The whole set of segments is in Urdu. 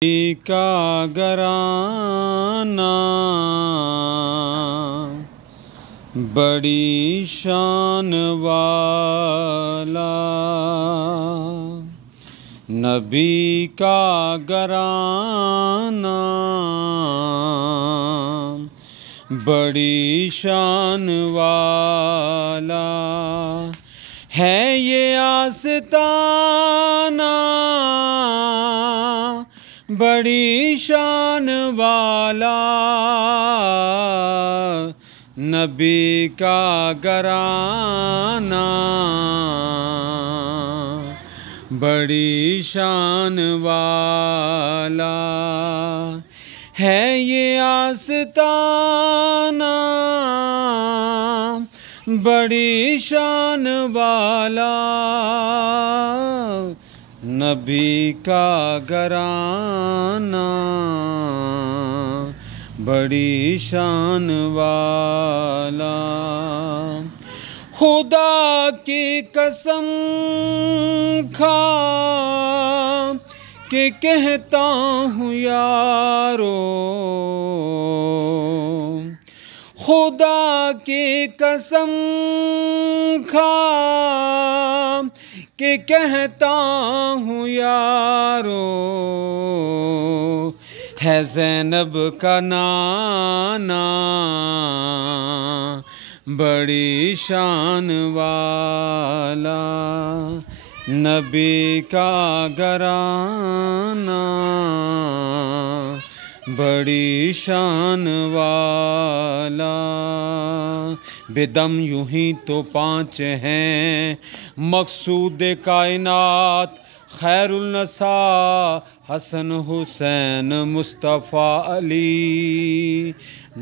کا گھرانہ بڑی شان والا، نبی کا گھرانہ بڑی شان والا ہے، یہ آستانہ بڑی شان والا، نبی کا گھرانہ بڑی شان والا ہے، یہ آستانہ بڑی شان والا، نبی کا گھرانہ بڑی شان والا۔ خدا کی قسم کھا کے کہتا ہوں یارو، خدا کی قسم کھا کہ کہتا ہوں یارو، ہے زینب کا نانا بڑی شان والا، نبی کا گھرانہ بڑی شان والا۔ بدم یوں ہی تو 5 ہیں مقصود کائنات، خیر النساء حسن حسین مصطفیٰ علی،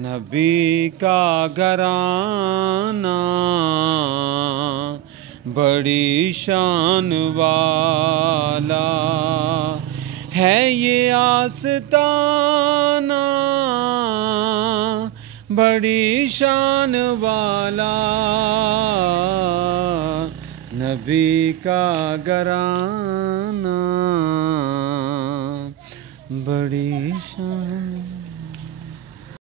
نبی کا گھرانہ بڑی شان والا ہے، یہ آستانہ بڑی شان والا، نبی کا گھرانہ بڑی شان